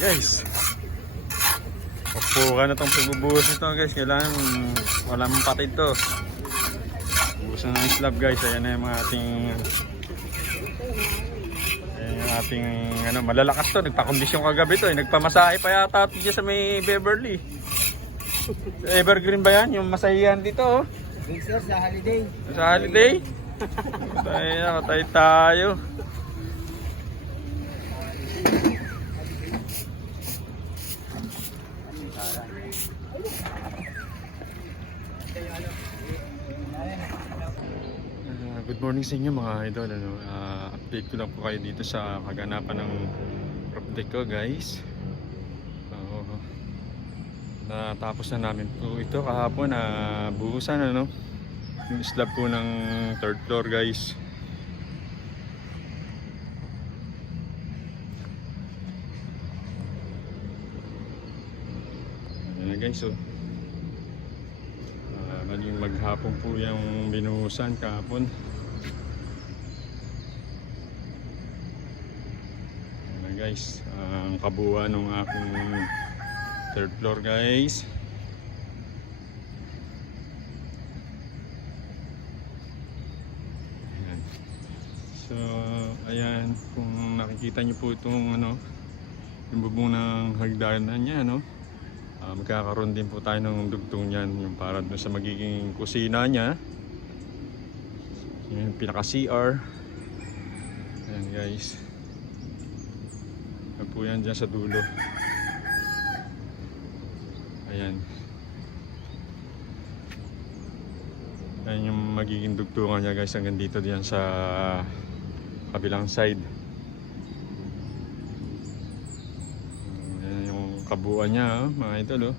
guys. Pupuka na itong pagbubuhos nito guys. Kailangan wala mong patid to. Buhusan ng slab guys. Ayan na yung mga ating malalakas to. Nagpakondisyon kagabi to. Nagpamasahe pa yata ito dyan sa may Beverly. Evergreen ba yan? Yung masahihan dito oh. Sir, sa holiday. Sa holiday? Patay tayo. Good morning sa inyo mga idol. Update ko lang po kayo dito sa kaganapan ng prop deck ko guys. Natapos na namin po ito kahapon na buhusan yung slab po ng third floor guys. Ayan guys naging maghapon po yung binuhusan kahapon. Ayan guys ang kabuuan ng aking third floor guys. Ayan. So ayan, kung nakikita nyo po itong yung bubong ng hagdanan niya magkakaroon din po tayo ng dugtong niyan, yung para doon sa magiging kusina niya, yung pinaka CR. Ayan guys, yan po yan dyan sa dulo. Ayan. Ayan yung magiging dugtungan niya guys hanggang dito diyan sa kabilang side. Ayan yung kabuuan niya mga idol